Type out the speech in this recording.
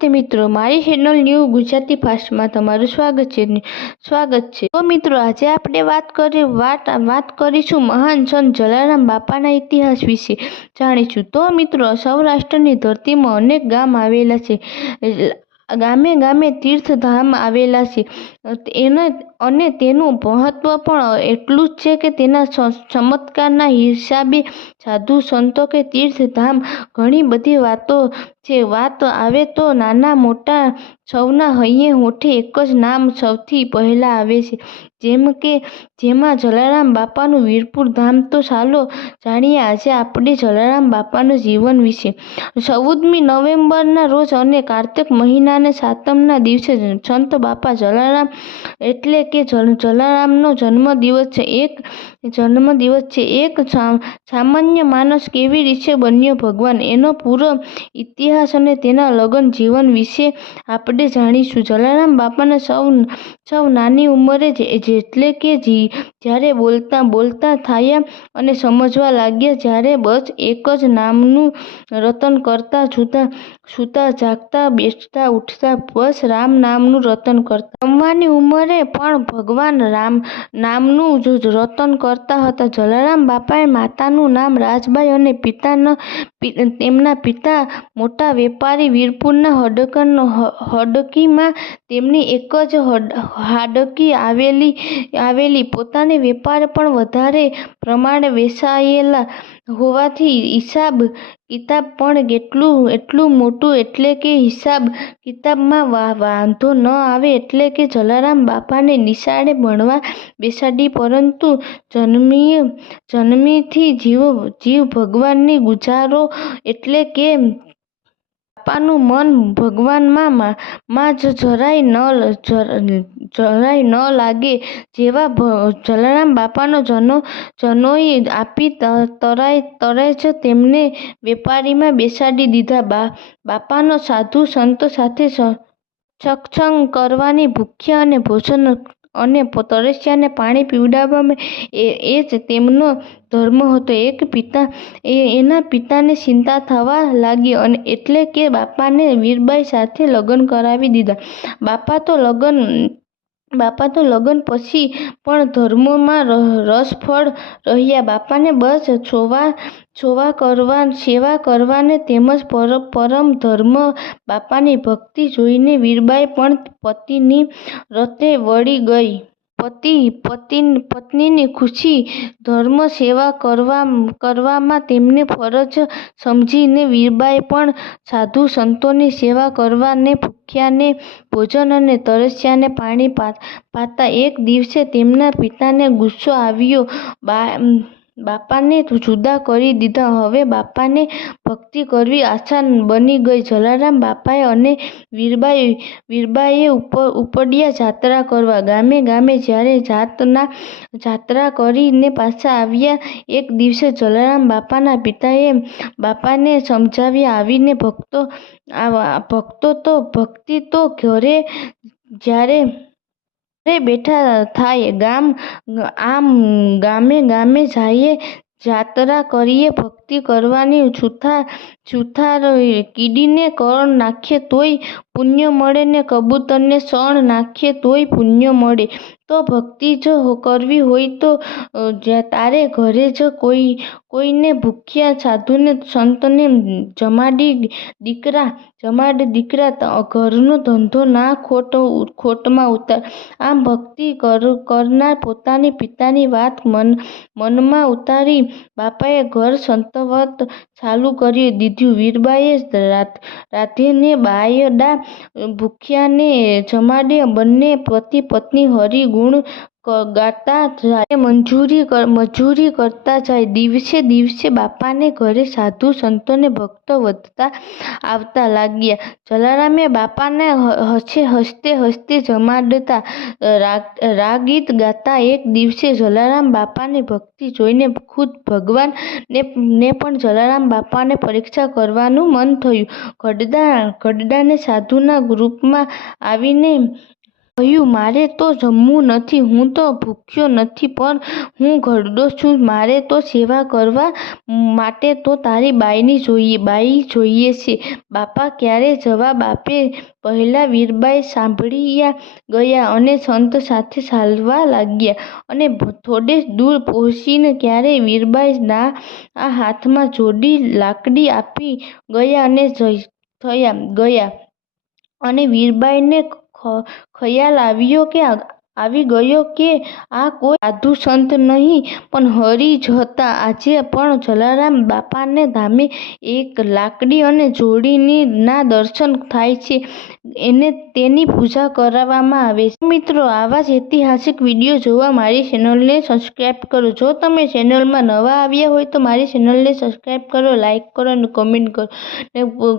તે મિત્રો મારી ચેનલ ન્યૂ ગુજરાતી ફાસ્ટમાં તમારું સ્વાગત છે તો મિત્રો આજે આપણે વાત કરીશું મહાન સંત જલારામ બાપાના ઇતિહાસ વિશે જાણીશું। તો મિત્રો સૌરાષ્ટ્રની ધરતીમાં અનેક ગામ આવેલા છે, ગામે ગામે તીર્થધામ આવેલા છે અને તેનું મહત્વ પણ એટલું જ છે કે તેના ચમત્કારના હિસાબે સાધુ સંતો કે તીર્થધામ ઘણી બધી વાતો છે। વાત આવે તો નાના મોટા સૌના હૈયે હોઠે એક જ નામ સૌથી પહેલા આવે છે, જેમાં જલારામ બાપાનું વીરપુર ધામ। તો ચાલો જાણીએ આજે આપણે જલારામ બાપાના જીવન વિશે। 14મી નવેમ્બરના રોજ અને કાર્તિક મહિનાના સાતમના દિવસે સંત બાપા જલારામ એટલે કે જલારામનો જન્મદિવસ છે। એક સામાન્ય માણસ કેવી રીતે બન્યો ભગવાન, એનો પૂરો ઇતિહાસ અને તેના લગ્ન જીવન વિશે આપણે જાણીશું। જલારામ બાપાને સૌ નાની ઉંમરે એટલે કે જ્યારે બોલતા થયા અને સમજવા લાગ્યા, જ્યારે બસ એક જ નામનું રટણ કરતા, સૂતા જાગતા, બેસતા ઉઠતા બસ રામ નામનું રટણ કરતા। રમવાની ઉંમરે પણ ભગવાન રામ નામનું જ રટણ કરતા હતા। જલારામ બાપાએ માતાનું નામ રાજબાઈ અને તેમના પિતા મોટા વેપારી વીરપુરના હડકીમાં તેમની એક જ હાડકી આવેલી પોતાને વેપાર પણ વધારે પ્રમાણે વેચાયેલા હોવાથી હિસાબ કિતાબ પણ એટલું મોટું એટલે કે હિસાબ કિતાબમાં વાંધો ન આવે એટલે કે જલારામ બાપાને નિશાળે ભણવા બેસાડી, પરંતુ જન્મથી જીવ ભગવાનની ગુજારો એટલે કે બાપાનું મન ભગવાનમાં જ જરાય ન લાગે। જેવા જલારામ બાપાનો જનોઈ આપી તરત જ તેમને વેપારીમાં બેસાડી દીધા। બાપાનો સાધુ સંતો સાથે સત્સંગ કરવાની, ભૂખ્યા અને ભોજન અને તરસ્યાને પાણી પીવડાવવા એ જ તેમનો ધર્મ હતો। એના પિતાને ચિંતા થવા લાગી એટલે કે બાપાને વીરબાઈ સાથે લગ્ન કરાવી દીધા। બાપા તો લગ્ન પછી પણ ધર્મમાં રસફળ રહ્યા। બાપાને બસ સેવા કરવાને તેમજ પરમ ધર્મ બાપાની ભક્તિ જોઈને વીરબાઈ પણ પતિની રતે વળી ગઈ। પત્નીની ખુશી ધર્મ સેવા કરવામાં તેમની ફરજ સમજીને વીરબાઈ પણ સાધુ સંતોની સેવા કરવા ને ભૂખ્યાને ભોજન અને તરસ્યાને પાણી પાતા। એક દિવસે તેમના પિતાને ગુસ્સો આવ્યો, બાપાને જુદા કરી દીધા। હવે બાપાને ભક્તિ કરવી આસાન બની ગઈ। જલારામ બાપા અને વીરબાઈએ ઉપડ્યા જાત્રા કરવા। ગામે ગામે જ્યારે જાત્રા કરીને પાછા આવ્યા, એક દિવસે જલારામ બાપાના પિતાએ બાપાને સમજાવ્યા, આવીને ભક્તિ તો ઘરે જ્યારે બેઠા થાય, ગામે ગામે જઈએ, જાત્રા કરીએ, ભક્તિ કરવાની છુથાર કીડીને કળ નાખીએ તોય પુણ્ય મળે ને કબૂતરને શણ નાખીએ તોય પુણ્ય મળે। તો ભક્તિ જ કરવી હોય તો તારે ઘરે જ કોઈને ભૂખ્યા સાધુને સંતને જમાડ દીકરા, ઘરનો ધંધો ના ખોટમાં ઉતાર। આમ ભક્તિ કરનાર પોતાના પિતાની વાત મનમાં ઉતારી બાપાએ ઘર સંતવત ચાલુ કરી દીધું। વીરબાઈએ રાંધેને બાયડા ભૂખ્યાને જમાડે, બંને પતિ પત્ની હરિ ગુણ ગાતા જાય, મજૂરી કરતા જાય। દિવસે દિવસે બાપાને ઘરે સાધુ સંતોને ભક્તો વધતા આવતા લાગ્યા। જલારામે બાપાને હસતે જમાડતા, રાગીત ગાતા। એક દિવસે જલારામ બાપાની ભક્તિ જોઈને ખુદ ભગવાન ને પણ જલારામ બાપાને પરીક્ષા કરવાનું મન થયું। ગઢડાને સાધુના રૂપમાં આવીને કહ્યું, મારે તો જમવું નથી, હું તો ભૂખ્યો નથી, પણ હું ઘરડો છું. મારે તો સેવા કરવા માટે તો તારી બાઈ જોઈએ છે. બાપા ક્યારે જવાબ આપે પહેલાં વીરબાઈ સાંભળ્યા ગયા અને સંત સાથે ચાલવા લાગ્યા. અને થોડે દૂર પહોંચીને ક્યારે વીરબાઈ ના હાથમાં જોડી લાકડી આપી ગયા અને વીરબાઈને ખ્યાલ આવી ગયો કે આ કોઈ સાધુ સંત નહીં પણ હરિ જ હતા. આજે પણ જલારામ બાપાને ધામે એક લાકડી અને જોડીની ના દર્શન થાય છે અને તેની પૂજા કરવામાં આવે છે. મિત્રો, આવા જ ઐતિહાસિક વિડીયો જોવા મારી ચેનલને સબસ્ક્રાઈબ કરો. જો તમે ચેનલમાં નવા આવ્યા હોય તો મારી ચેનલને સબસ્ક્રાઈબ કરો, લાઈક કરો અને કોમેન્ટ કરો.